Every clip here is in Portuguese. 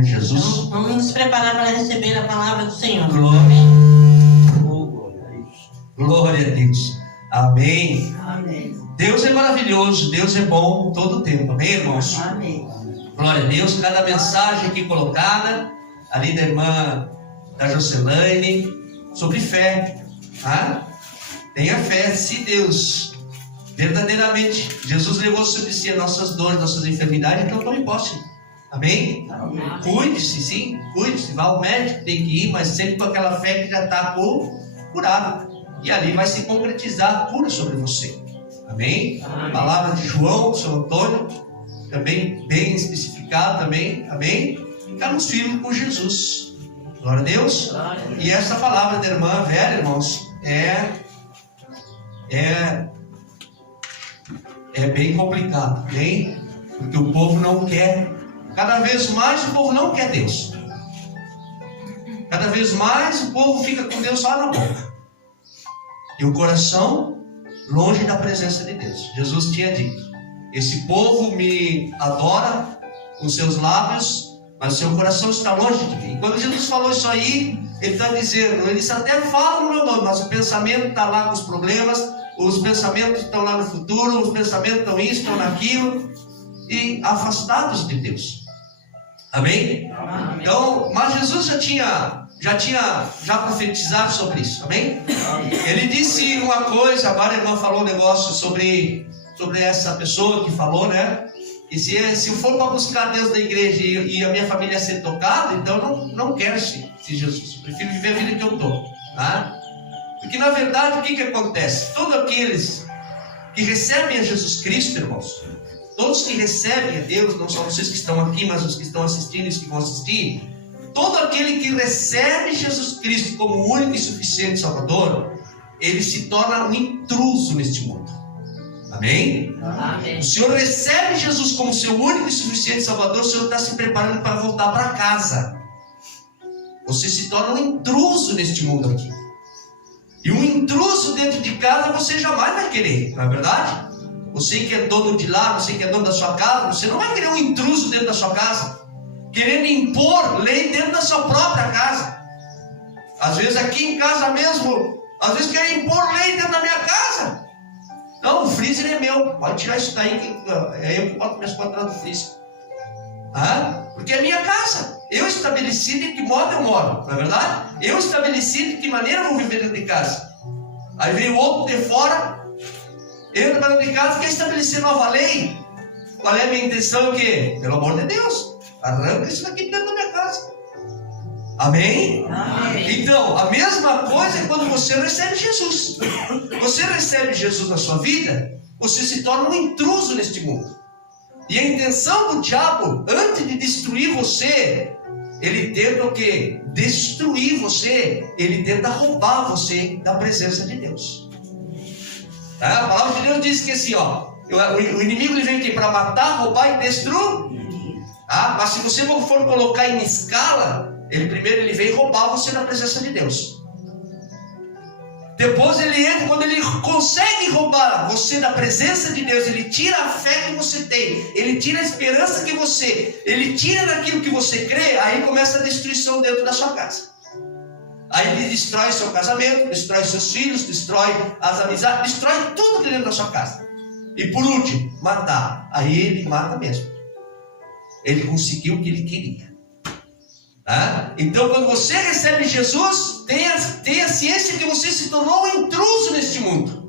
nome de Jesus. Então, vamos nos preparar para receber a palavra do Senhor. Glória a Deus. Amém. Amém. Deus é maravilhoso, Deus é bom todo o tempo. Amém, irmãos? Amém. Glória a Deus. Cada mensagem aqui colocada, ali da irmã da Jocelaine, sobre fé. Tá? Tenha fé, se Deus verdadeiramente, Jesus levou sobre si as nossas dores, nossas enfermidades, então tome posse. Amém? Amém. Cuide-se, sim, cuide-se. Vá ao médico, tem que ir, mas sempre com aquela fé que já está curada. E ali vai se concretizar a cura sobre você. Amém? Amém. Palavra de João, São Antônio, também bem especificado também. Amém? Ficarmos firmes com Jesus. Glória a Deus. Glória a Deus. E essa palavra da irmã velha, irmãos, é bem complicado, amém? Porque o povo não quer, cada vez mais o povo não quer Deus. Cada vez mais o povo fica com Deus só na boca. E o coração longe da presença de Deus. Jesus tinha dito: esse povo me adora com seus lábios, mas o seu coração está longe de mim. E quando Jesus falou isso aí, ele está dizendo, eles até falam no meu nome, mas o pensamento está lá com os problemas, os pensamentos estão lá no futuro, os pensamentos estão isso, estão naquilo, e afastados de Deus. Amém? Amém. Então, mas Jesus já tinha profetizado sobre isso, amém? Ele disse uma coisa, agora a irmã falou um negócio sobre essa pessoa que falou, né? E se eu for para buscar Deus da igreja e a minha família ser tocada, então eu não quero ser Jesus. Eu prefiro viver a vida que eu estou. Tá? Porque na verdade o que acontece? Todos aqueles que recebem a Jesus Cristo, irmãos, todos que recebem a Deus, não só vocês que estão aqui, mas os que estão assistindo e os que vão assistir, todo aquele que recebe Jesus Cristo como único e suficiente Salvador, ele se torna um intruso neste mundo. Amém? Amém. O Senhor recebe Jesus como seu único e suficiente Salvador, o Senhor está se preparando para voltar para casa. Você se torna um intruso neste mundo aqui. E um intruso dentro de casa você jamais vai querer, não é verdade? Você que é dono de lá, você que é dono da sua casa, você não vai querer um intruso dentro da sua casa, querendo impor lei dentro da sua própria casa. Às vezes aqui em casa mesmo, às vezes querem impor lei dentro da minha casa. Não, o freezer é meu, pode tirar isso daí, que é eu que boto minhas coisas no freezer. Porque é minha casa. Eu estabeleci de que modo eu moro, não é verdade? Eu estabeleci de que maneira eu vou viver dentro de casa. Aí vem o outro de fora, entra para dentro de casa e quer estabelecer nova lei. Qual é a minha intenção? O quê? Pelo amor de Deus, arranca isso daqui dentro da minha casa. Amém? Amém. Então, a mesma coisa é quando você recebe Jesus. Você recebe Jesus na sua vida, você se torna um intruso neste mundo. E a intenção do diabo, antes de destruir você, ele tenta o quê? Destruir você. Ele tenta roubar você da presença de Deus. A palavra de Deus diz que assim, o inimigo ele veio aqui para matar, roubar e destruir. Mas se você for colocar em escala, ele vem roubar você da presença de Deus. Depois ele entra, quando ele consegue roubar você da presença de Deus, ele tira a fé que você tem, ele tira a esperança que ele tira daquilo que você crê, aí começa a destruição dentro da sua casa. Aí ele destrói seu casamento, destrói seus filhos, destrói as amizades, destrói tudo dentro da sua casa. E por último, matar. Aí ele mata mesmo. Ele conseguiu o que ele queria. Então quando você recebe Jesus, tenha ciência que você se tornou um intruso neste mundo,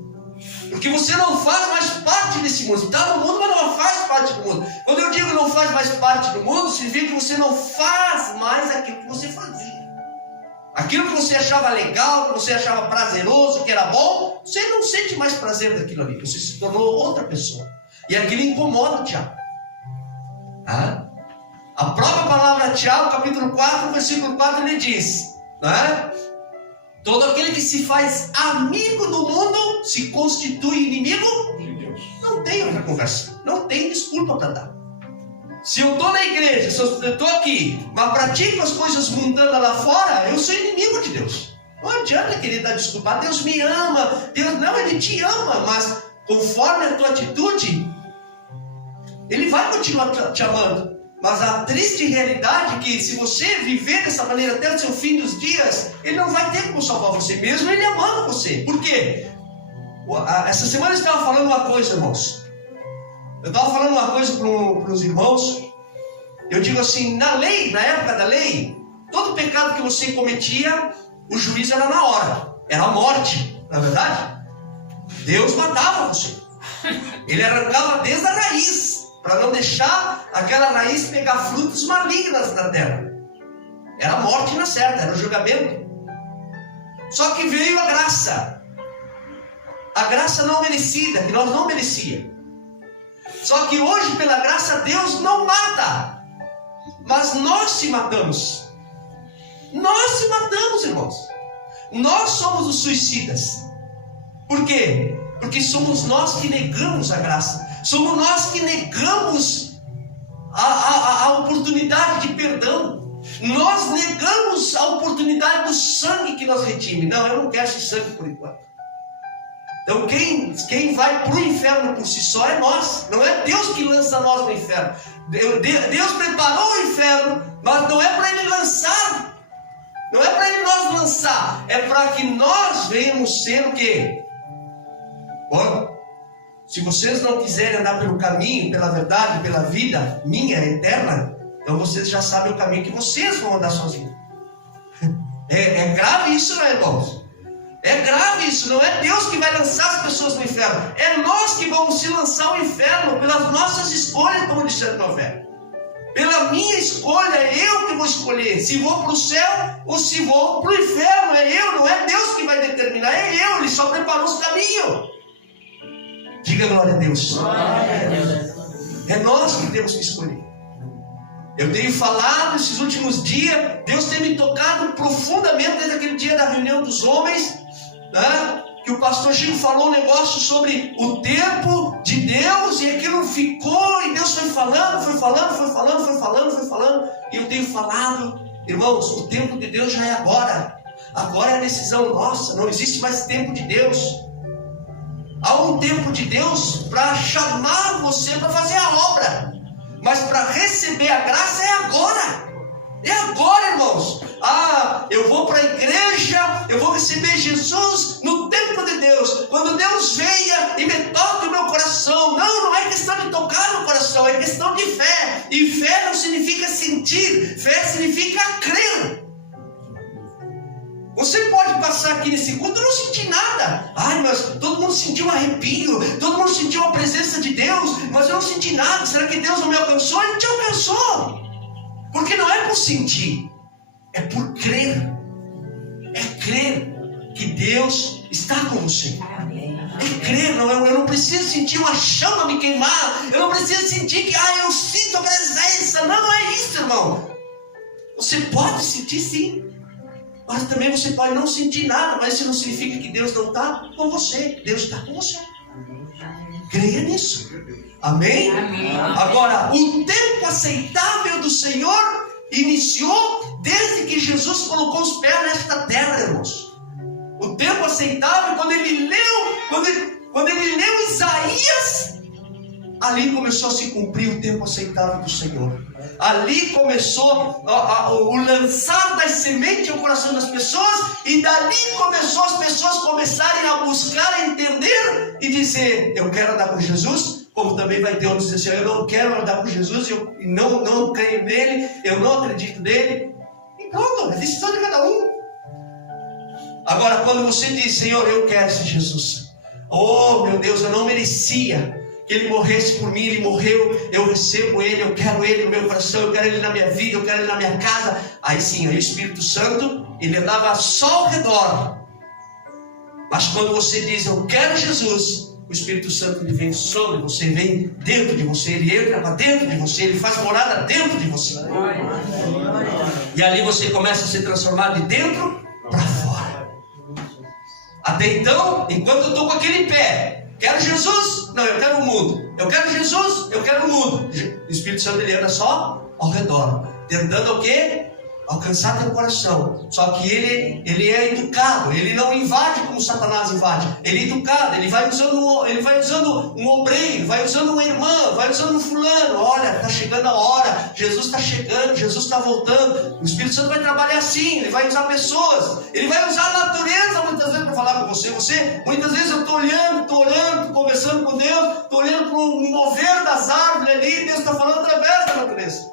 porque você não faz mais parte desse mundo. Você está no mundo, mas não faz parte do mundo. Quando eu digo não faz mais parte do mundo, significa que você não faz mais aquilo que você fazia. Aquilo que você achava legal, que você achava prazeroso, que era bom, você não sente mais prazer daquilo ali. Você se tornou outra pessoa, e aquilo incomoda o diabo. A própria palavra Tiago, capítulo 4, versículo 4, ele diz, todo aquele que se faz amigo do mundo se constitui inimigo de Deus. Não tem outra conversa, não tem desculpa para dar. Se eu estou na igreja, se eu estou aqui, mas pratico as coisas mundanas lá fora, eu sou inimigo de Deus. Não adianta querer dar desculpa. Deus me ama, Deus não, Ele te ama, mas conforme a tua atitude, Ele vai continuar te amando. Mas a triste realidade é que se você viver dessa maneira até o seu fim dos dias, Ele não vai ter como salvar você, mesmo Ele amando você. Por quê? Essa semana eu estava falando uma coisa, irmãos. Eu estava falando uma coisa para os irmãos. Eu digo assim, na lei, na época da lei, todo pecado que você cometia, o juízo era na hora. Era a morte, não é verdade? Deus matava você. Ele arrancava desde a raiz, para não deixar aquela raiz pegar frutos malignos na terra. Era a morte na certa, era o julgamento. Só que veio a graça. A graça não merecida, que nós não merecíamos. Só que hoje, pela graça, Deus não mata. Mas nós se matamos. Nós se matamos, irmãos. Nós somos os suicidas. Por quê? Porque somos nós que negamos a graça. Somos nós que negamos a oportunidade de perdão. Nós negamos a oportunidade do sangue que nos redime. Não, eu não quero esse sangue por enquanto. Então quem vai para o inferno por si só é nós. Não é Deus que lança nós no inferno. Deus preparou o inferno, mas não é para Ele lançar. Não é para Ele nos lançar. É para que nós venhamos ser o quê? Bom, se vocês não quiserem andar pelo caminho, pela verdade, pela vida minha, eterna, então vocês já sabem o caminho que vocês vão andar sozinhos. É grave isso, né, irmãos? É grave isso, não é Deus que vai lançar as pessoas no inferno. É nós que vamos se lançar ao inferno pelas nossas escolhas, como disse a novela. Pela minha escolha, é eu que vou escolher se vou para o céu ou se vou para o inferno. É eu, não é Deus que vai determinar, é eu, Ele só preparou os caminhos. Diga glória a Deus. Glória a Deus. É nós que temos que escolher. Eu tenho falado esses últimos dias, Deus tem me tocado profundamente desde aquele dia da reunião dos homens, né? Que o pastor Chico falou um negócio sobre o tempo de Deus, e aquilo ficou, e Deus foi falando, e eu tenho falado, irmãos, o tempo de Deus já é agora. Agora é a decisão nossa, não existe mais tempo de Deus. Há um tempo de Deus para chamar você para fazer a obra, mas para receber a graça é agora. É agora, irmãos. Eu vou para a igreja, eu vou receber Jesus no tempo de Deus, quando Deus venha e me toque o meu coração. Não é questão de tocar no coração, é questão de fé. E fé não significa sentir, fé significa crer. Você pode passar aqui nesse culto e não sentir nada. Mas todo mundo sentiu um arrepio, todo mundo sentiu a presença de Deus, mas eu não senti nada. Será que Deus não me alcançou? Ele te alcançou. Porque não é por sentir, é por crer. É crer que Deus está com você. É crer, eu não preciso sentir uma chama me queimar. Eu não preciso sentir que eu sinto a presença. Não é isso, irmão. Você pode sentir sim, mas também você pode não sentir nada. Mas isso não significa que Deus não está com você. Deus está com você. Creia nisso. Amém? Amém? Agora, o tempo aceitável do Senhor iniciou desde que Jesus colocou os pés nesta terra, irmãos. O tempo aceitável, quando ele leu Isaías, ali começou a se cumprir o tempo aceitável do Senhor. Ali começou o lançar das sementes ao coração das pessoas, e dali começou as pessoas começarem a buscar, a entender e dizer: eu quero andar com Jesus. Como também vai ter outros dizendo assim: eu não quero andar com Jesus, eu não creio nele, eu não acredito nele. E pronto, é decisão de cada um. Agora, quando você diz: Senhor, eu quero esse Jesus. Oh meu Deus, eu não merecia que Ele morresse por mim, Ele morreu, eu recebo Ele, eu quero Ele no meu coração, eu quero Ele na minha vida, eu quero Ele na minha casa. Aí sim, aí o Espírito Santo, Ele andava só ao redor. Mas quando você diz: eu quero Jesus, o Espírito Santo, Ele vem sobre você, vem dentro de você, Ele entra para dentro de você, Ele faz morada dentro de você. E ali você começa a ser transformado de dentro para fora. Até então, enquanto eu estou com aquele pé, quero Jesus? Não, eu quero o mundo. Eu quero Jesus? Eu quero o mundo. O Espírito Santo, ele anda só ao redor, tentando o quê? alcançar teu coração. Só que ele é educado, ele não invade como Satanás invade. Ele é educado, ele vai usando um obreiro, vai usando uma irmã, vai usando um fulano. Olha, está chegando a hora, Jesus está chegando, Jesus está voltando. O Espírito Santo vai trabalhar assim, ele vai usar pessoas, ele vai usar a natureza muitas vezes para falar com você. Muitas vezes eu estou olhando, estou orando, estou conversando com Deus, estou olhando para o mover das árvores ali, Deus está falando através da natureza.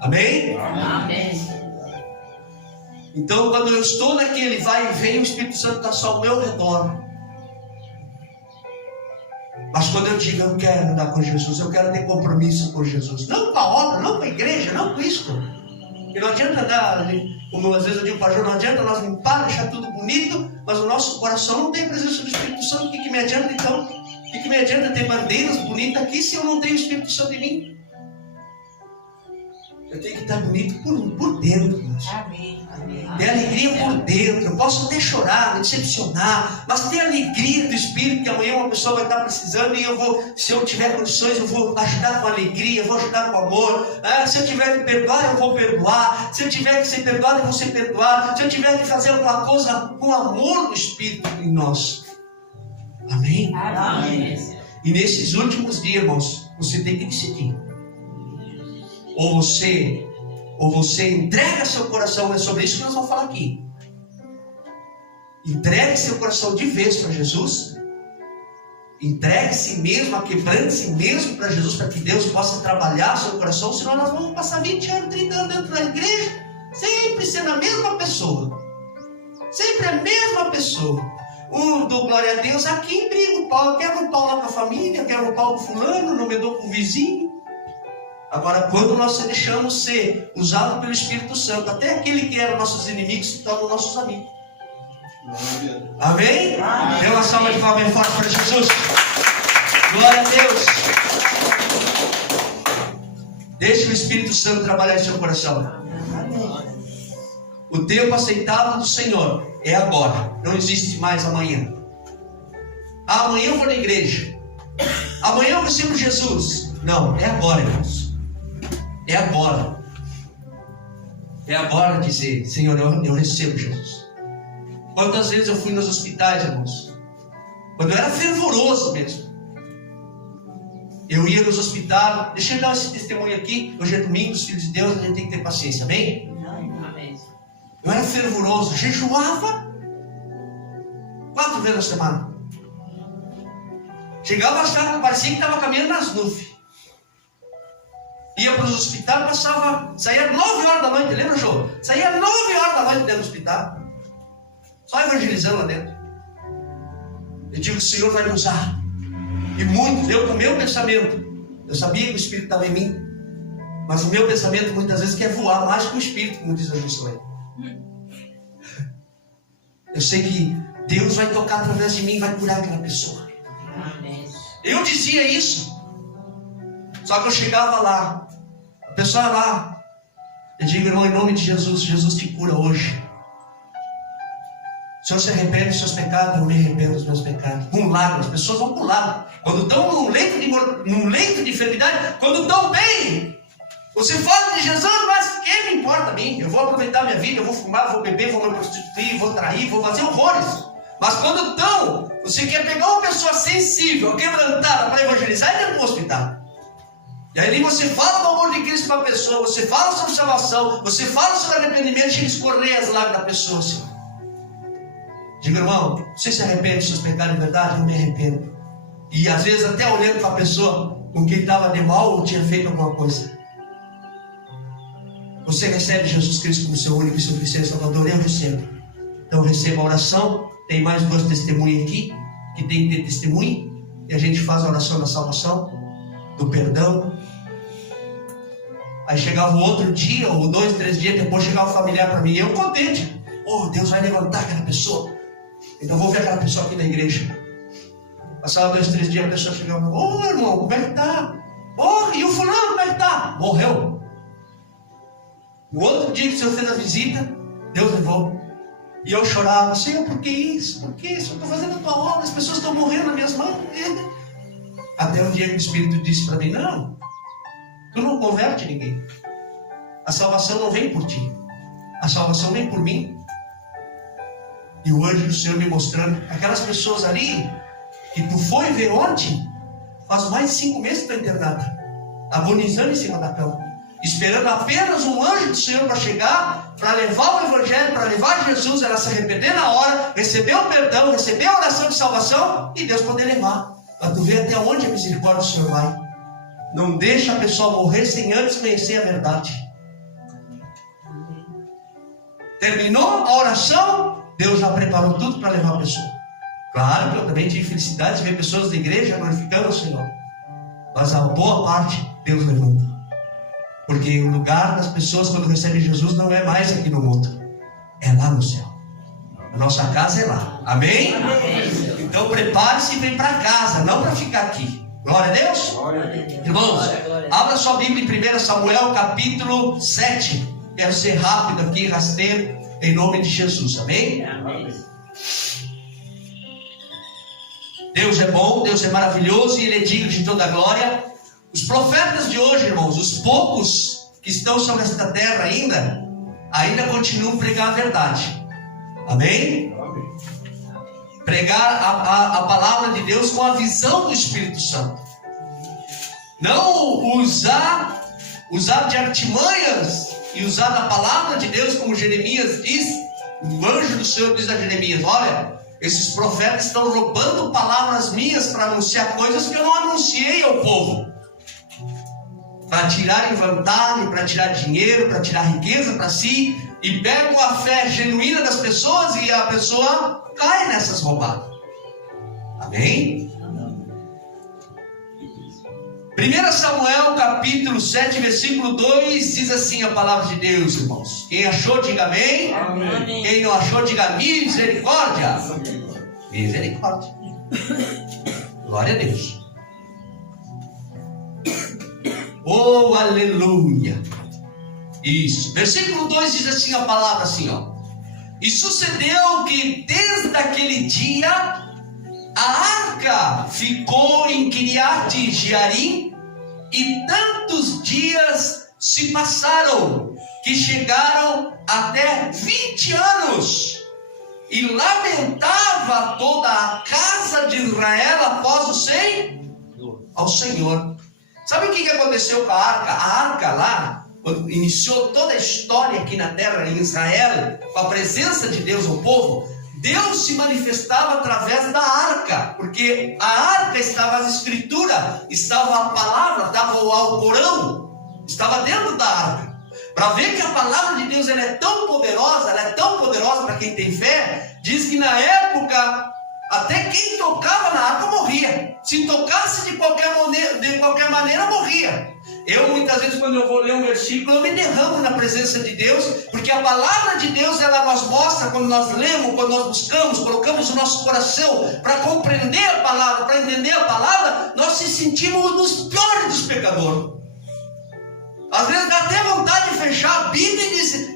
Amém? Amém. Então, quando eu estou naquele vai e vem, o Espírito Santo está só ao meu redor. Mas quando eu digo, eu quero andar com Jesus, eu quero ter compromisso com Jesus, não com a obra, não com a igreja, não com isso. E não adianta andar, como às vezes eu digo para a Ju, não adianta nós limpar, deixar tudo bonito, mas o nosso coração não tem a presença do Espírito Santo. O que me adianta então? O que me adianta ter bandeiras bonitas aqui se eu não tenho o Espírito Santo em mim? Eu tenho que estar bonito por dentro. Amém. Ter alegria por dentro. Eu posso até chorar, me decepcionar, mas ter alegria do Espírito, que amanhã uma pessoa vai estar precisando e eu vou, se eu tiver condições, eu vou ajudar com alegria, eu vou ajudar com amor. Se eu tiver que perdoar, eu vou perdoar. Se eu tiver que ser perdoado, eu vou ser perdoado. Se eu tiver que fazer alguma coisa com amor do Espírito em nós. Amém? Amém. E nesses últimos dias, irmãos, você tem que decidir. Ou você entrega seu coração, é sobre isso que nós vamos falar aqui. Entregue seu coração de vez para Jesus. Entregue-se mesmo, quebrante-se mesmo para Jesus, para que Deus possa trabalhar seu coração. Senão nós vamos passar 20 anos, 30 anos dentro da igreja, sempre sendo a mesma pessoa. Sempre a mesma pessoa. Um do glória a Deus, aqui briga o pau. Eu quero um pau lá com a família, eu quero um pau com fulano, não me dou com o vizinho. Agora, quando nós deixamos ser usado pelo Espírito Santo, até aquele que era nossos inimigos se tornam nossos amigos. Amém? Amém. Dê uma salva de palmas bem forte para Jesus. Glória a Deus. Deixe o Espírito Santo trabalhar em seu coração. O tempo aceitável do Senhor é agora. Não existe mais amanhã. Amanhã eu vou na igreja. Amanhã eu recebo Jesus. Não, é agora, irmãos. É agora. É agora dizer, Senhor, eu recebo Jesus. Quantas vezes eu fui nos hospitais, irmãos? Quando eu era fervoroso mesmo. Eu ia nos hospitais. Deixa eu dar esse testemunho aqui. Hoje é domingo, os filhos de Deus, a gente tem que ter paciência, amém? Amém. Eu era fervoroso, jejuava 4 vezes na semana. Chegava a estar, parecia que estava caminhando nas nuvens. Ia para os hospitais, saía 9 horas da noite, lembra, Jô? Saía 9 horas da noite dentro do hospital. Só evangelizando lá dentro. Eu digo, o Senhor vai me usar. E muitos, eu com o meu pensamento, eu sabia que o Espírito estava em mim, mas o meu pensamento muitas vezes quer voar mais que o Espírito, como diz a Juscelene. Eu sei que Deus vai tocar através de mim e vai curar aquela pessoa. Amém. Eu dizia isso. Só que eu chegava lá, a pessoa lá, eu digo, irmão, em nome de Jesus, Jesus te cura hoje. O Senhor se arrepende dos seus pecados, eu me arrependo dos meus pecados. Um lado, as pessoas vão para o lado. Quando estão num leito de enfermidade, quando estão bem, você fala de Jesus, mas quem me importa a mim? Eu vou aproveitar minha vida, eu vou fumar, vou beber, vou me prostituir, vou trair, vou fazer horrores. Mas quando estão, você quer pegar uma pessoa sensível, quebrantada para evangelizar e dentro do hospital. E aí você fala do amor de Cristo para a pessoa, você fala sobre salvação, você fala sobre arrependimento, chega a escorrer as lágrimas da pessoa assim. Diga, irmão, você se arrepende dos seus pecados de verdade? Eu me arrependo. E às vezes até olhando para a pessoa com quem estava de mal ou tinha feito alguma coisa. Você recebe Jesus Cristo como seu único e suficiente Salvador? Eu recebo. Então receba a oração. Tem mais 2 testemunhas aqui, que tem que ter testemunho. E a gente faz a oração da salvação, do perdão. Aí chegava o outro dia, ou 2, 3 dias depois, chegava o familiar para mim, e eu contente. Oh, Deus vai levantar aquela pessoa. Então vou ver aquela pessoa aqui na igreja. Passava 2, 3 dias, a pessoa chegava, oh, irmão, como é que tá? Oh, e o fulano, como é que tá? Morreu. O outro dia que o Senhor fez a visita, Deus levou. E eu chorava, Senhor, por que isso? Por que isso? Eu estou fazendo a tua obra, as pessoas estão morrendo nas minhas mãos. Até um dia que o Espírito disse para mim, não, tu não converte ninguém. A salvação não vem por ti. A salvação vem por mim. E o anjo do Senhor me mostrando, aquelas pessoas ali, que tu foi ver ontem, faz mais de 5 meses que está internada, agonizando em cima da cama, esperando apenas um anjo do Senhor para chegar, para levar o Evangelho, para levar Jesus, ela se arrepender na hora, receber o perdão, receber a oração de salvação, e Deus poder levar, para tu ver até onde a misericórdia do Senhor vai. Não deixa a pessoa morrer sem antes conhecer a verdade. Terminou a oração, Deus já preparou tudo para levar a pessoa. Claro que eu também tive felicidade de ver pessoas da igreja glorificando o Senhor, mas a boa parte Deus levanta, porque o lugar das pessoas quando recebem Jesus não é mais aqui no mundo, é lá no céu. A nossa casa é lá, amém? Amém. Então prepare-se e vem para casa, não para ficar aqui. Glória a Deus. Glória a Deus. Irmãos, abra sua Bíblia em 1 Samuel capítulo 7. Quero ser rápido aqui, rasteiro, em nome de Jesus, amém? Amém. Deus é bom, Deus é maravilhoso e Ele é digno de toda a glória. Os profetas de hoje, irmãos, os poucos que estão sobre esta terra ainda continuam a pregar a verdade, amém? Amém. Pregar a palavra de Deus com a visão do Espírito Santo, não usar de artimanhas e usar da palavra de Deus, como Jeremias diz. O anjo do Senhor diz a Jeremias: olha, esses profetas estão roubando palavras minhas para anunciar coisas que eu não anunciei ao povo, para tirar vantagem, para tirar dinheiro, para tirar riqueza para si, e pegam a fé genuína das pessoas e a pessoa cai nessas roubadas. Amém? 1 Samuel capítulo 7 versículo 2 diz assim a palavra de Deus, irmãos. Quem achou diga amém. Amém. Quem não achou diga misericórdia. Misericórdia. Glória a Deus. Oh, aleluia. Isso. Versículo 2 diz assim a palavra assim, ó. E sucedeu que desde aquele dia a arca ficou em Kiriat Jearim, e tantos dias se passaram que chegaram até 20 anos. E lamentava toda a casa de Israel após o ao Senhor. Sabe o que aconteceu com a arca? A arca lá, quando iniciou toda a história aqui na terra, em Israel, com a presença de Deus no povo, Deus se manifestava através da arca, porque a arca estava as escrituras, estava a palavra, estava o Alcorão, estava dentro da arca. Para ver que a palavra de Deus ela é tão poderosa para quem tem fé, diz que na época, até quem tocava na arca morria. Se tocasse de qualquer maneira morria. Eu muitas vezes quando eu vou ler um versículo, eu me derramo na presença de Deus, porque a palavra de Deus ela nos mostra, quando nós lemos, quando nós buscamos, colocamos o nosso coração para compreender a palavra, para entender a palavra, nós se sentimos um dos piores dos pecadores. Às vezes dá até vontade de fechar a Bíblia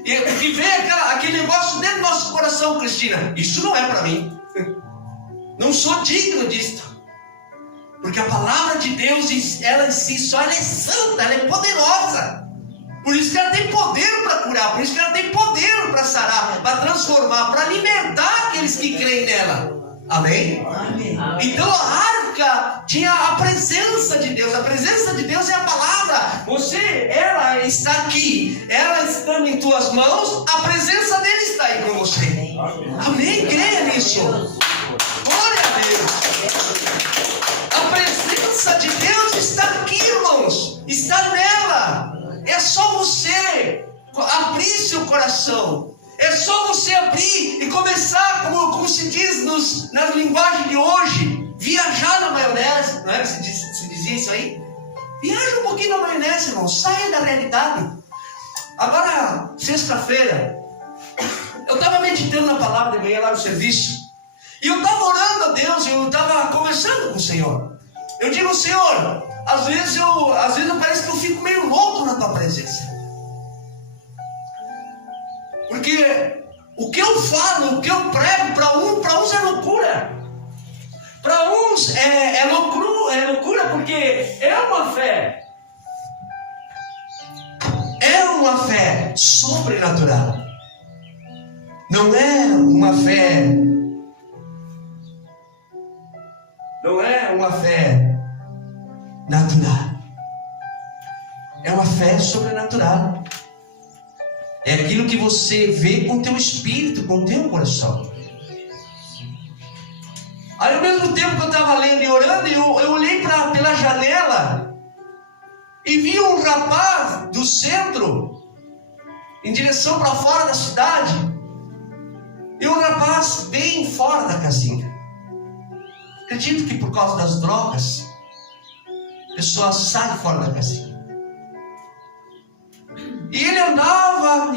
e ver aquele negócio dentro do nosso coração, Cristina. Isso não é para mim. Não sou digno disso. Porque a palavra de Deus, ela em si só, ela é santa, ela é poderosa. Por isso que ela tem poder para curar, por isso que ela tem poder para sarar, para transformar, para alimentar aqueles que creem nela. Amém? Amém. Então a arca tinha a presença de Deus. A presença de Deus é a palavra. Ela está aqui, ela estando em tuas mãos, a presença dele está aí com você. Amém? Creia nisso. Glória a Deus. A presença de Deus está aqui, irmãos. Está nela. É só você abrir seu coração. É só você abrir e começar, como se diz na linguagem de hoje, viajar na maionese. Não é que se dizia isso aí? Viaja um pouquinho na maionese, irmão. Saia da realidade. Agora, sexta-feira, eu estava meditando na palavra de manhã lá no serviço. E eu estava orando a Deus, eu estava conversando com o Senhor. Eu digo, Senhor, às vezes parece que eu fico meio louco na tua presença. Porque o que eu falo, o que eu prego, para uns é loucura. Para uns é loucura porque é uma fé. É uma uma fé sobrenatural. Não é uma fé. Não é uma fé natural. É uma fé sobrenatural. É aquilo que você vê com o teu espírito, com o teu coração. Aí ao mesmo tempo que eu estava lendo e orando, eu olhei pela janela e vi um rapaz do centro em direção para fora da cidade. E um rapaz bem fora da casinha. Acredito que por causa das drogas, a pessoa sai fora da casinha. E ele andava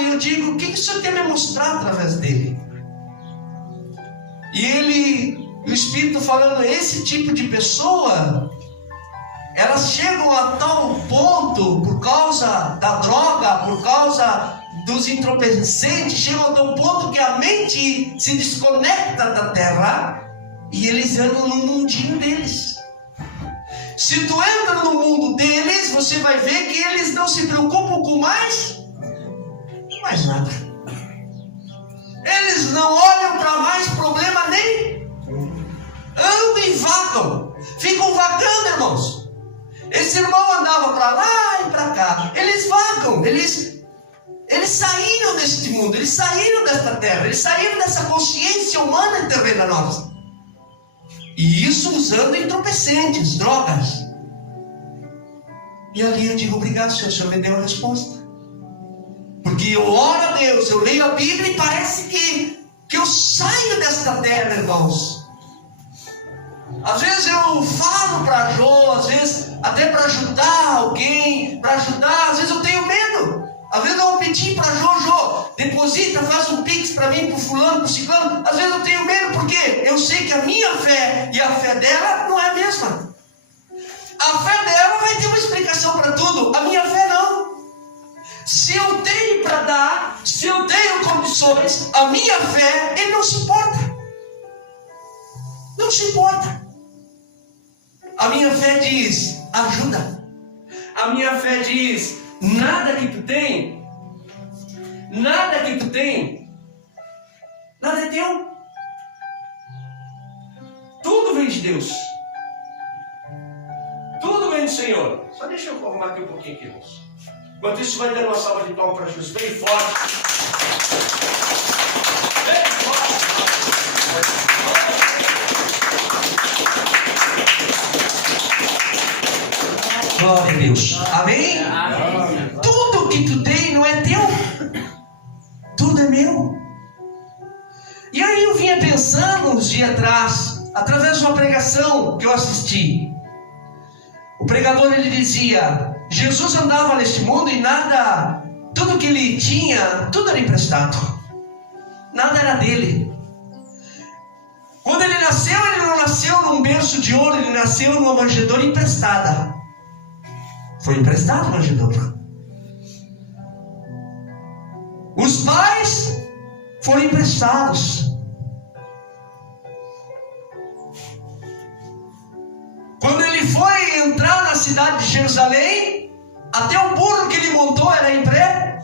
e eu digo, o que o Senhor quer me mostrar através dele? E o Espírito falando, esse tipo de pessoa, elas chegam a tal ponto, por causa da droga, por causa dos entorpecentes, chegam a tal ponto que a mente se desconecta da terra e eles andam no mundinho deles. Se tu entra no mundo deles, você vai ver que eles não se preocupam com mais nada. Eles não olham para mais problema nem. Andam e vagam. Ficam vagando, irmãos. Esse irmão andava para lá e para cá. Eles vagam. Eles saíram deste mundo. Eles saíram desta terra. Eles saíram dessa consciência humana e terrena nossa. E isso usando entorpecentes, drogas. E ali eu digo, obrigado, Senhor. O Senhor me deu a resposta. Porque eu oro a Deus, eu leio a Bíblia e parece que eu saio desta terra, irmãos. Às vezes eu falo para Jô, às vezes até para ajudar alguém, às vezes eu tenho medo. Às vezes eu vou pedir para Jô, deposita, faz um pix para mim, para o fulano, para o ciclano. Às vezes eu tenho medo porque eu sei que a minha fé e a fé dela não é a mesma. A fé dela vai ter uma explicação para tudo, a minha fé não. Se eu tenho para dar, se eu tenho condições, a minha fé, ele não se importa. Não se importa. A minha fé diz, ajuda. A minha fé diz, nada que tu tem, nada é teu. Tudo vem de Deus. Tudo vem do Senhor. Só deixa eu arrumar aqui um pouquinho aqui, irmãos. Enquanto isso, vai dando uma salva de palmas para Jesus bem forte. Bem forte. Glória a Deus. Amém? Amém? Tudo que tu tem não é teu. Tudo é meu. E aí eu vinha pensando uns dias atrás, através de uma pregação que eu assisti. O pregador, ele dizia, Jesus andava neste mundo e nada, tudo que ele tinha, tudo era emprestado. Nada era dele. Quando ele nasceu, ele não nasceu num berço de ouro, ele nasceu numa manjedoura emprestada. Foi emprestado a manjedoura. Os pais foram emprestados. Quando ele foi entrar na cidade de Jerusalém, até o burro que ele montou era emprestado.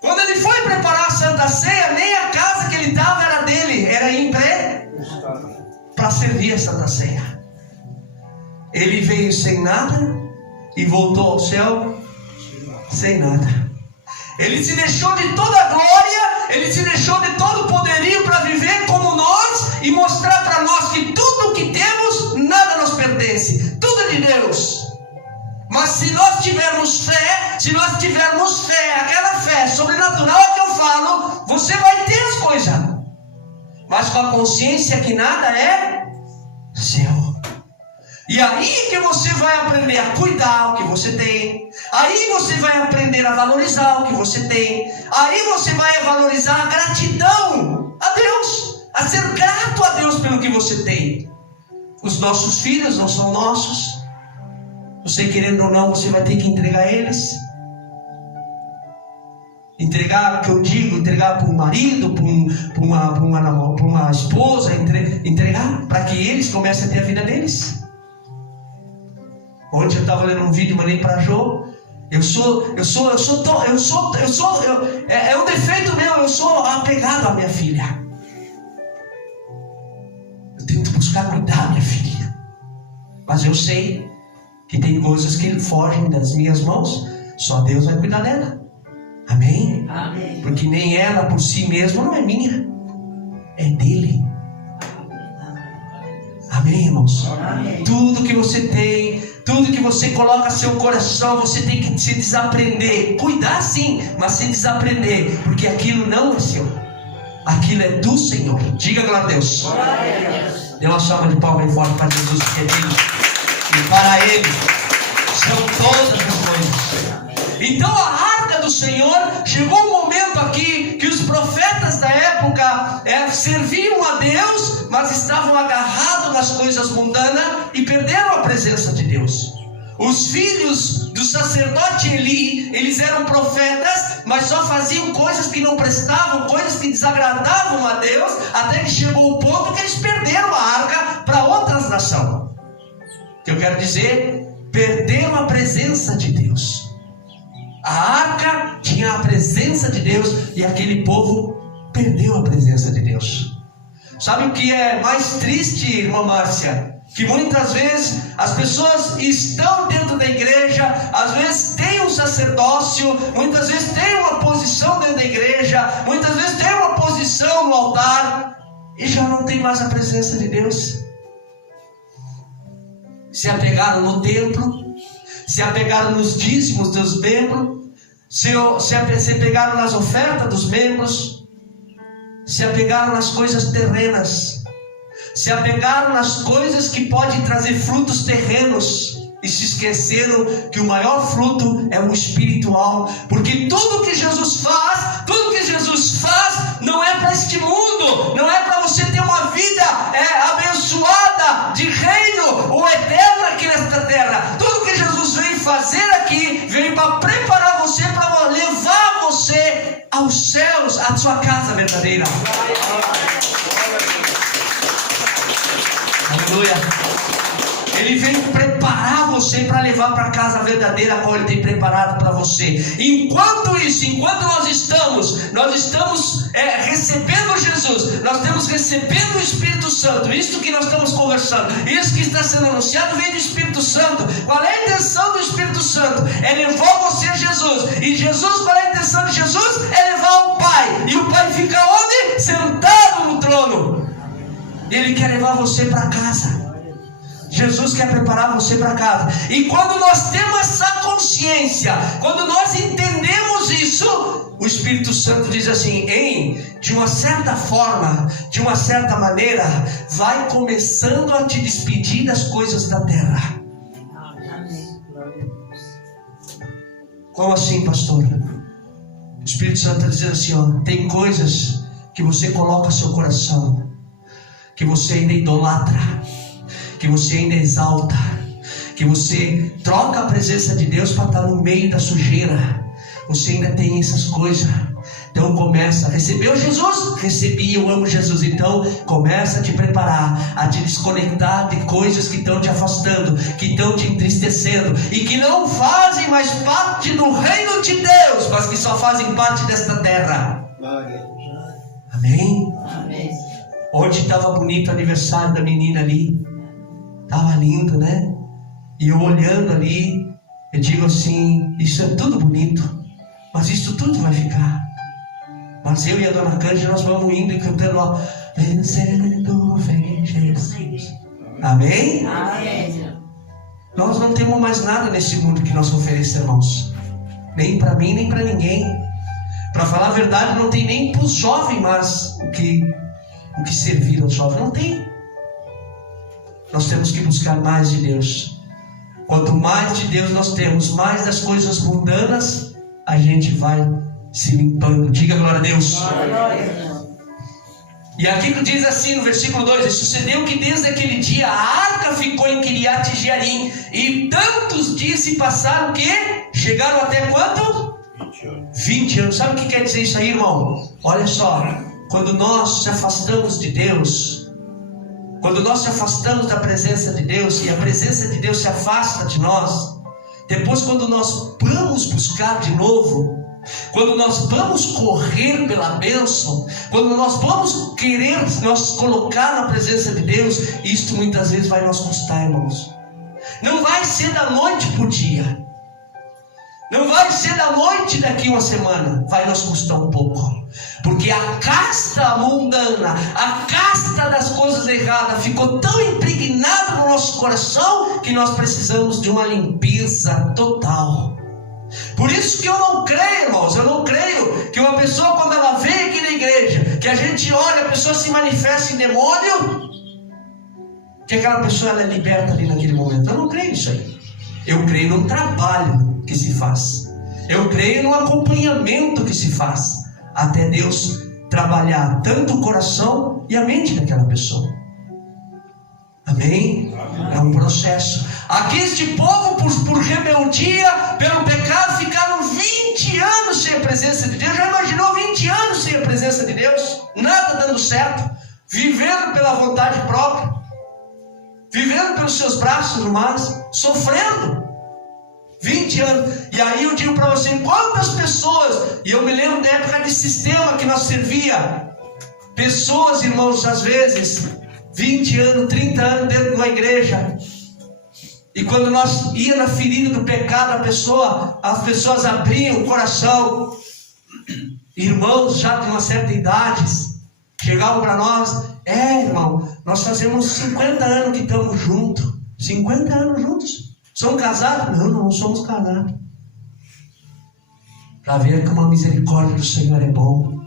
Quando ele foi preparar a Santa Ceia, nem a casa que ele estava era dele, era emprestado para servir a Santa Ceia. Ele veio sem nada e voltou ao céu sem nada. Ele se deixou de toda a glória, ele se deixou de todo o poderio para viver como nós e mostrar para nós que tudo o que temos, nada nos pertence, tudo é de Deus. Mas se nós tivermos fé, aquela fé sobrenatural que eu falo, você vai ter as coisas, mas com a consciência que nada é seu. E aí que você vai aprender a cuidar o que você tem. Aí você vai aprender a valorizar o que você tem. Aí você vai valorizar a gratidão a Deus. A ser grato a Deus pelo que você tem. Os nossos filhos não são nossos. Você querendo ou não, você vai ter que entregar eles. Entregar, o que eu digo, entregar para um marido, para uma esposa. Entregar para que eles comecem a ter a vida deles. Ontem eu estava lendo um vídeo, mandei para a Jô, É um defeito meu, eu sou apegado à minha filha. Eu tento buscar cuidar da minha filha. Mas eu sei que tem coisas que fogem das minhas mãos. Só Deus vai cuidar dela. Amém? Amém. Porque nem ela por si mesma não é minha. É dele. Amém, irmãos? Amém. Tudo que você tem, tudo que você coloca seu coração, você tem que se desaprender. Cuidar sim, mas se desaprender, porque aquilo não é seu. Aquilo é do Senhor. Diga glória a Deus. Dê uma salva de palmas bem forte para Jesus, que é Deus. E para Ele são todas as coisas. Então a arca do Senhor, chegou um momento aqui que os profetas da época serviam a Deus, mas estavam agarrados nas coisas mundanas e perderam a presença de Deus. Os filhos do sacerdote Eli, eles eram profetas, mas só faziam coisas que não prestavam, coisas que desagradavam a Deus, até que chegou o ponto que eles perderam a arca para outras nações. O que eu quero dizer, perderam a presença de Deus. A arca tinha a presença de Deus e aquele povo perdeu a presença de Deus. Sabe o que é mais triste, irmã Márcia? Que muitas vezes as pessoas estão dentro da igreja, às vezes tem um sacerdócio, muitas vezes tem uma posição dentro da igreja, muitas vezes tem uma posição no altar e já não tem mais a presença de Deus. Se apegaram no templo, se apegaram nos dízimos dos membros, se apegaram nas ofertas dos membros, se apegaram nas coisas terrenas, se apegaram nas coisas que podem trazer frutos terrenos e se esqueceram que o maior fruto é o espiritual, porque tudo que Jesus faz não é para este mundo, não é para você ter uma vida abençoada de reino ou eterno aqui nesta terra. Tudo que Jesus veio fazer aqui, veio para preparar você, para levar você aos céus, à sua casa verdadeira. Aleluia. Ele veio preparar você para levar para a casa verdadeira, a qual Ele tem preparado para você. Enquanto isso, enquanto nós estamos recebendo Jesus, nós estamos recebendo o Espírito Santo. Isso que nós estamos conversando, isso que está sendo anunciado vem do Espírito Santo. Qual é a intenção do Espírito Santo? É levar você a Jesus. E Jesus, qual é a intenção de Jesus? É levar ao Pai. E o Pai fica onde? Sentado no trono. Ele quer levar você para casa. Jesus quer preparar você para casa. E quando nós temos essa consciência, quando nós entendemos isso, o Espírito Santo diz assim: de uma certa forma, de uma certa maneira, vai começando a te despedir das coisas da terra. Como assim, pastor? O Espírito Santo está dizendo assim, tem coisas que você coloca no seu coração, que você ainda idolatra, que você ainda exalta, que você troca a presença de Deus para estar no meio da sujeira. Você ainda tem essas coisas. Então começa, recebeu Jesus? Recebi, eu amo Jesus. Então começa a te preparar, a te desconectar de coisas que estão te afastando, que estão te entristecendo e que não fazem mais parte do reino de Deus, mas que só fazem parte desta terra. Amém? Amém. Ontem estava bonito o aniversário da menina ali. Estava lindo, né? E eu olhando ali, eu digo assim, isso é tudo bonito, mas isso tudo vai ficar. Mas eu e a dona Cândida, nós vamos indo e cantando, ó, vencendo vem Jesus. Amém? Amém. Nós não temos mais nada nesse mundo que nós oferecemos, irmãos. Nem para mim, nem para ninguém. Para falar a verdade, não tem nem para os jovens mais o que servir aos jovens. Não tem. Nós temos que buscar mais de Deus. Quanto mais de Deus nós temos, mais das coisas mundanas, a gente vai se limpando. Diga glória a Deus. E aqui diz assim no versículo 2: e sucedeu que desde aquele dia a arca ficou em Kiriat Jearim, e tantos dias se passaram que chegaram até quanto? 20 anos. Sabe o que quer dizer isso aí, irmão? Olha só, quando nós se afastamos de Deus, quando nós se afastamos da presença de Deus, e a presença de Deus se afasta de nós, depois quando nós vamos vamos buscar de novo, quando nós vamos correr pela bênção, quando nós vamos querer nos colocar na presença de Deus, isto muitas vezes vai nos custar, irmãos. Não vai ser da noite para o dia, não vai ser da noite daqui uma semana, vai nos custar um pouco, porque a casta mundana, a casta das coisas erradas ficou tão impregnada no nosso coração que nós precisamos de uma limpeza total. Por isso que eu não creio, irmãos, eu não creio que uma pessoa, quando ela vem aqui na igreja, que a gente olha, a pessoa se manifesta em demônio, que aquela pessoa ela é liberta ali naquele momento. Eu não creio nisso aí. Eu creio num trabalho que se faz, eu creio no acompanhamento que se faz, até Deus trabalhar tanto o coração e a mente daquela pessoa. Amém? É um processo. Aqui este povo, por rebeldia, pelo pecado, ficaram 20 anos sem a presença de Deus. Já imaginou 20 anos sem a presença de Deus? Nada dando certo, vivendo pela vontade própria, vivendo pelos seus braços humanos, sofrendo 20 anos. E aí eu digo para você, quantas pessoas, e eu me lembro da época de sistema que nós servia, pessoas, irmãos, às vezes 20 anos, 30 anos dentro de uma igreja, e quando nós ia na ferida do pecado, as pessoas abriam o coração, irmãos já de uma certa idade, chegavam para nós, irmão, nós fazemos 50 anos que estamos juntos, 50 anos juntos, somos casados? Não somos casados, para ver como a misericórdia do Senhor é bom.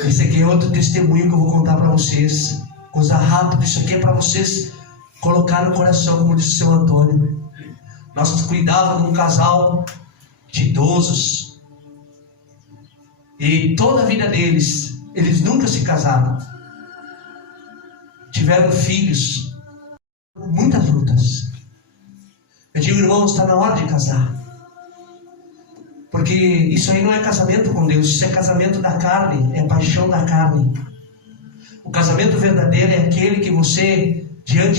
Esse aqui é outro testemunho que eu vou contar para vocês, coisa rápida, isso aqui é para vocês colocar no coração, como disse o seu Antônio. Nós cuidávamos de um casal de idosos, e toda a vida deles, eles nunca se casaram, tiveram filhos, muitas lutas. Eu digo, irmãos, está na hora de casar, porque isso aí não é casamento com Deus, isso é casamento da carne, é paixão da carne. O casamento verdadeiro é aquele que você,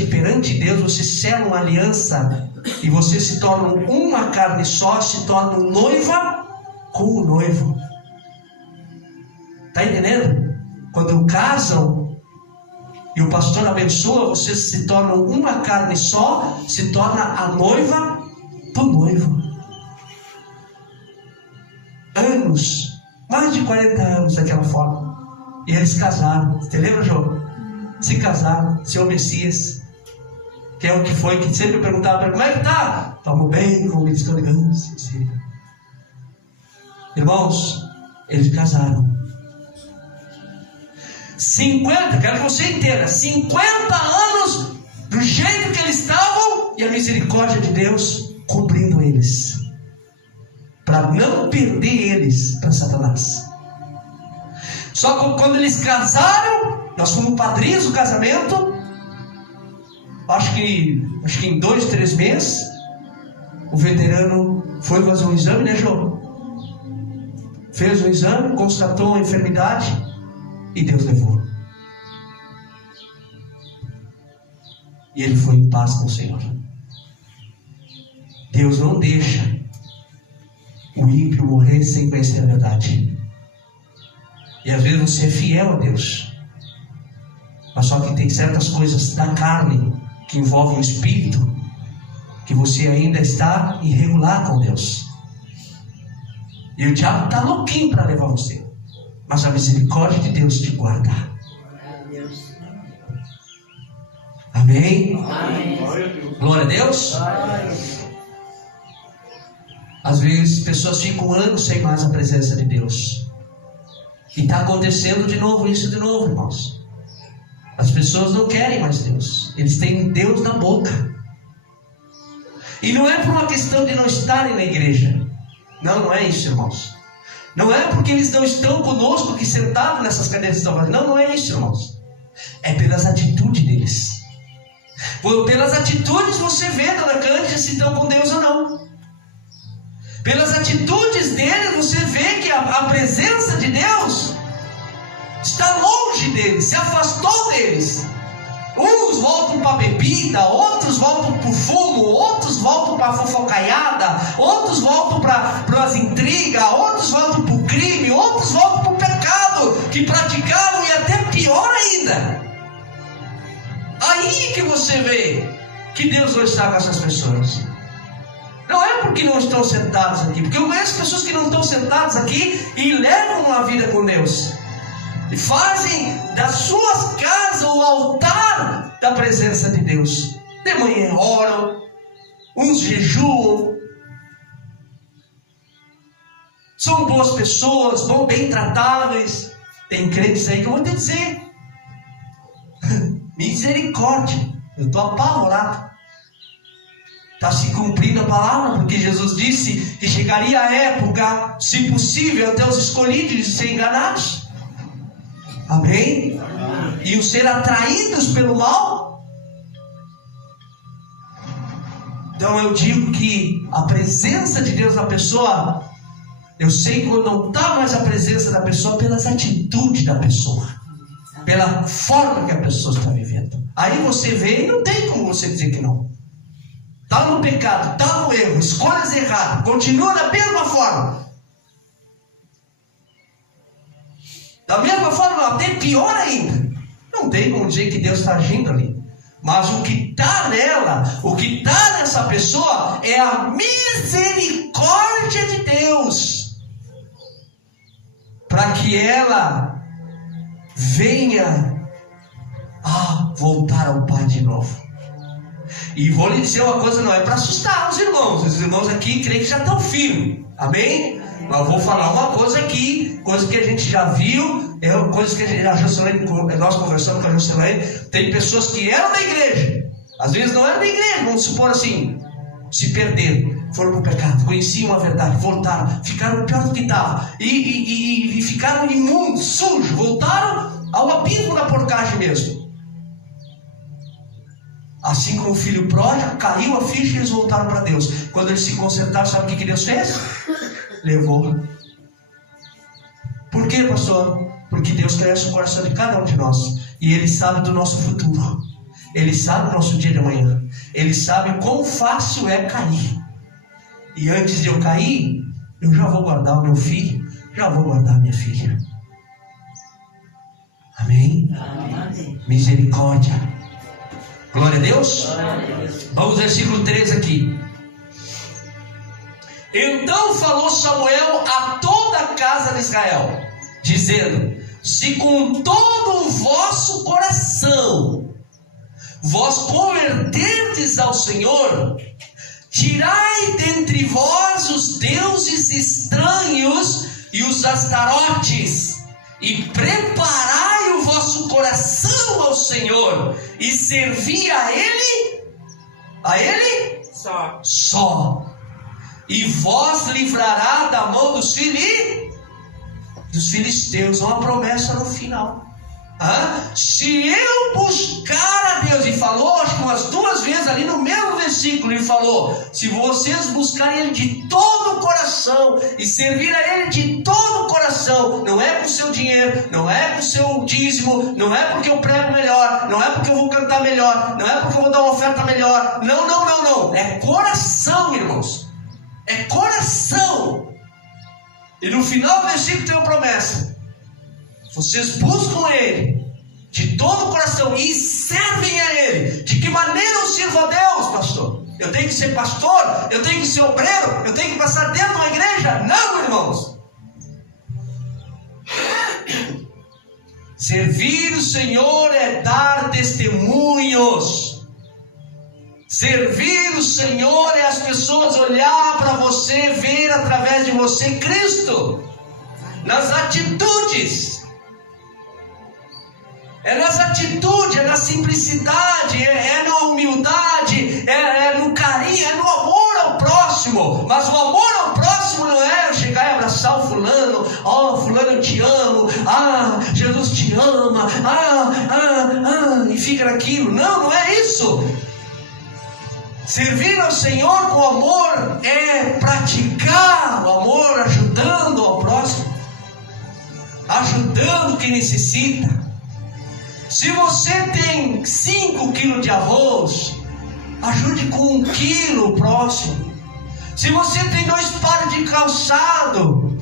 perante Deus, você sela uma aliança e você se torna uma carne só, se torna noiva com o noivo. Está entendendo? Quando casam e o pastor abençoa, vocês se tornam uma carne só, se torna a noiva do noivo. Anos, mais de 40 anos daquela forma. E eles casaram. Você lembra, João? Se casaram, seu Messias, que é o que foi, que sempre perguntava, como é que está? Estamos bem, como eles estão ligando. Irmãos, eles casaram. 50, quero que você entenda, 50 anos do jeito que eles estavam, e a misericórdia de Deus cobrindo eles, para não perder eles para Satanás. Só que quando eles casaram, nós fomos padrinhos do casamento, acho que em 2, 3 meses, o veterano foi fazer um exame, né, João? Fez um exame, constatou uma enfermidade, e Deus levou. E ele foi em paz com o Senhor. Deus não deixa o ímpio morrer sem conhecer a verdade. E às vezes você é fiel a Deus, mas só que tem certas coisas da carne que envolvem o espírito, que você ainda está irregular com Deus. E o diabo está louquinho para levar você, mas a misericórdia de Deus te guarda. Amém? Amém. Glória a Deus. Às vezes pessoas ficam anos sem mais a presença de Deus. E está acontecendo de novo isso de novo, irmãos. As pessoas não querem mais Deus. Eles têm Deus na boca. E não é por uma questão de não estarem na igreja. Não é isso, irmãos. Não é porque eles não estão conosco aqui sentados nessas cadeiras de salvação. Não é isso, irmãos. É pelas atitudes deles. Pelas atitudes você vê, dona Cândida, se estão com Deus ou não. Pelas atitudes deles você vê que a presença de Deus está longe deles, se afastou deles. Uns voltam para a bebida, outros voltam para o fumo, outros voltam para a fofocaiada, outros voltam para as intrigas, outros voltam para o crime, outros voltam para o pecado que praticavam, e até pior ainda. Aí que você vê que Deus não está com essas pessoas. Não é porque não estão sentados aqui, porque eu conheço pessoas que não estão sentadas aqui e levam uma vida com Deus, e fazem das suas casas o altar da presença de Deus. De manhã oram, uns jejuam, são boas pessoas, bem tratáveis. Tem crentes aí que eu vou te dizer, misericórdia, eu estou apavorado. Está se cumprindo a palavra, porque Jesus disse que chegaria a época, se possível, até os escolhidos de ser enganados. Amém? Iam ser atraídos pelo mal. Então eu digo que a presença de Deus na pessoa, eu sei quando não está mais a presença da pessoa pelas atitudes da pessoa, pela forma que a pessoa está vivendo. Aí você vê e não tem como você dizer que não. Está no pecado, está no erro, escolhas erradas, continua da mesma forma. Da mesma forma, até pior ainda. Não tem como dizer que Deus está agindo ali. Mas o que está nela, o que está nessa pessoa, é a misericórdia de Deus, para que ela venha a voltar ao Pai de novo. E vou lhe dizer uma coisa, não é para assustar os irmãos aqui creem que já estão firmes, amém? Mas eu vou falar uma coisa aqui, coisa que a gente já viu, coisa que a Jocelyn, nós conversamos com a Jocelyn. Tem pessoas que eram da igreja, às vezes não eram da igreja, vamos supor assim, se perderam, foram para o pecado, conheciam a verdade, voltaram, ficaram pior do que estavam, e ficaram imundos, sujos, voltaram ao abismo da porcagem mesmo. Assim como o filho pródigo, caiu a ficha e eles voltaram para Deus. Quando eles se consertaram, sabe o que Deus fez? Levou. Por quê, pastor? Porque Deus conhece o coração de cada um de nós, e Ele sabe do nosso futuro, Ele sabe do nosso dia de amanhã, Ele sabe quão fácil é cair. E antes de eu cair, eu já vou guardar o meu filho, já vou guardar a minha filha. Amém? Amém. Misericórdia. Glória a Deus. Vamos ao versículo 13 aqui. Então falou Samuel a toda a casa de Israel, dizendo: se com todo o vosso coração vós converterdes ao Senhor, tirai dentre vós os deuses estranhos e os astarotes, e preparai o vosso coração ao Senhor, e servi a Ele só, e vós livrará da mão dos filisteus. Uma promessa no final. Se eu buscar a Deus, e falou acho que umas 2 vezes ali no mesmo versículo, ele falou: se vocês buscarem Ele de todo o coração e servir a Ele de todo o coração, não é com o seu dinheiro, não é com o seu dízimo, não é porque eu prego melhor, não é porque eu vou cantar melhor, não é porque eu vou dar uma oferta melhor, não, é coração, irmãos, é coração. E no final do versículo tem uma promessa: vocês buscam Ele de todo o coração e servem a Ele. De que maneira eu sirvo a Deus, pastor? Eu tenho que ser pastor? Eu tenho que ser obreiro? Eu tenho que passar dentro de uma igreja? Não, irmãos. Servir o Senhor é dar testemunhos. Servir o Senhor é as pessoas olhar para você, ver através de você Cristo, nas atitudes. É nas atitudes, é na simplicidade, é na humildade, é no carinho, é no amor ao próximo. Mas o amor ao próximo não é chegar e abraçar o fulano: fulano, eu te amo, Jesus te ama, e fica naquilo. Não é isso. Servir ao Senhor com amor é praticar o amor, ajudando ao próximo, ajudando quem necessita. Se você tem 5 quilos de arroz, ajude com 1 quilo o próximo. Se você tem 2 pares de calçado,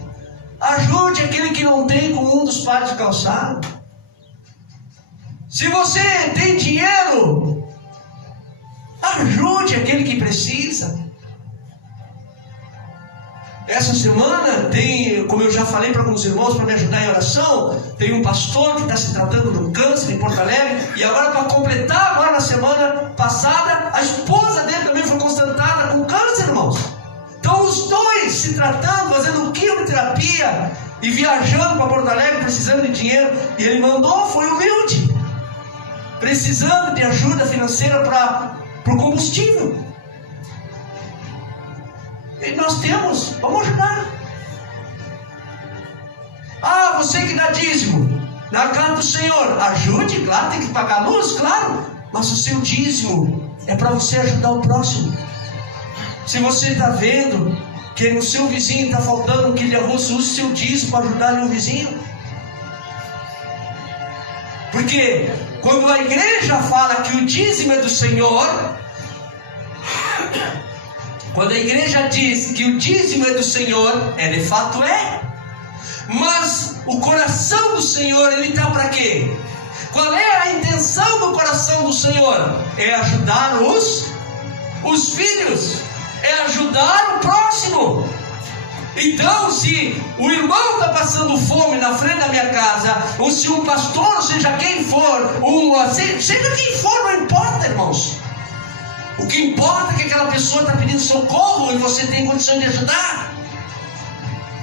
ajude aquele que não tem com um dos pares de calçado. Se você tem dinheiro, ajude aquele que precisa. Essa semana tem, como eu já falei para alguns irmãos para me ajudar em oração, tem um pastor que está se tratando de um câncer em Porto Alegre, e agora para completar, agora na semana passada, a esposa dele também foi constatada com câncer, irmãos. Então os 2 se tratando, fazendo quimioterapia e viajando para Porto Alegre, precisando de dinheiro, e ele mandou, foi humilde, precisando de ajuda financeira para o combustível. E nós temos, vamos ajudar. Ah, você que dá dízimo na casa do Senhor, ajude, claro, tem que pagar a luz, claro, mas o seu dízimo é para você ajudar o próximo. Se você está vendo que no seu vizinho está faltando um quilo de arroz, use o seu dízimo para ajudar o vizinho. Porque quando a igreja fala que o dízimo é do Senhor, quando a igreja diz que o dízimo é do Senhor, de fato é. Mas o coração do Senhor, ele está para quê? Qual é a intenção do coração do Senhor? É ajudar os filhos, é ajudar o próximo. Então, se o irmão está passando fome na frente da minha casa, ou se um pastor, seja quem for, seja quem for, não importa, irmãos. O que importa é que aquela pessoa está pedindo socorro e você tem condição de ajudar.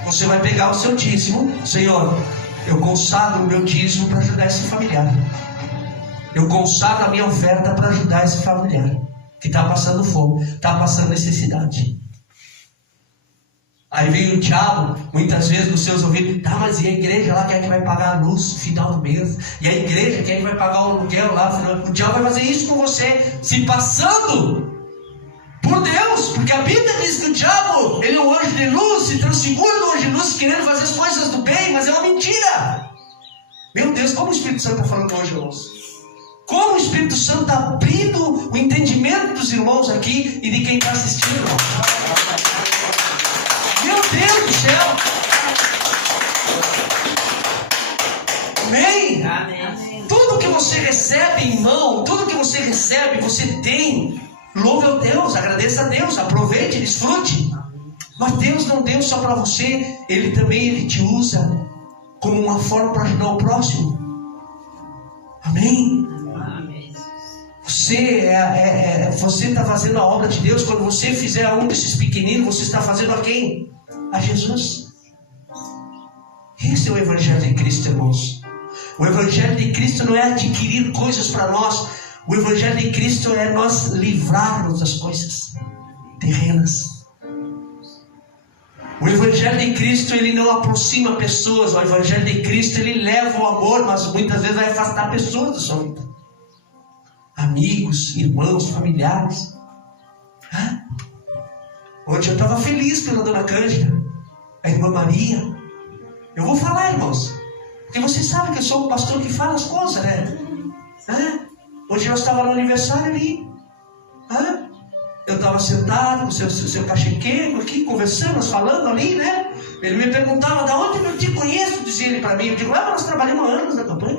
Você vai pegar o seu dízimo. Senhor, eu consagro o meu dízimo para ajudar esse familiar. Eu consagro a minha oferta para ajudar esse familiar que está passando fome, está passando necessidade. Aí vem o diabo, muitas vezes nos seus ouvidos, tá, mas e a igreja lá, quem é que vai pagar a luz no final do mês? E a igreja, quem é que vai pagar o aluguel lá no final? O diabo vai fazer isso com você, se passando por Deus, porque a Bíblia diz que o diabo, ele é um anjo de luz, se transfigura no anjo de luz, querendo fazer as coisas do bem, mas é uma mentira. Meu Deus, como o Espírito Santo está falando hoje, irmãos? Como o Espírito Santo está abrindo o entendimento dos irmãos aqui e de quem está assistindo, irmãos. Meu Deus do céu! Amém? Amém. Tudo que você recebe em mão, tudo que você recebe, você tem. Louve a Deus, agradeça a Deus, aproveite, desfrute. Mas Deus não deu só para você, Ele te usa como uma forma para ajudar o próximo. Amém? Amém. Você está fazendo a obra de Deus. Quando você fizer um desses pequeninos, você está fazendo a quem? A Jesus. Esse é o Evangelho de Cristo, irmãos. O Evangelho de Cristo não é adquirir coisas para nós. O Evangelho de Cristo é nós livrarmos das coisas terrenas. O Evangelho de Cristo, ele não aproxima pessoas. O Evangelho de Cristo, ele leva o amor, mas muitas vezes vai afastar pessoas da sua vida. Amigos, irmãos, familiares. Ontem eu estava feliz pela dona Cândida, a irmã Maria. Eu vou falar, irmãos, porque vocês sabem que eu sou um pastor que fala as coisas, né? Hoje eu estava no aniversário ali. Eu estava sentado com o seu cachequeiro aqui, conversando, nós falando ali, né? Ele me perguntava, da onde eu te conheço, dizia ele para mim. Eu digo, mas nós trabalhamos há anos na campanha.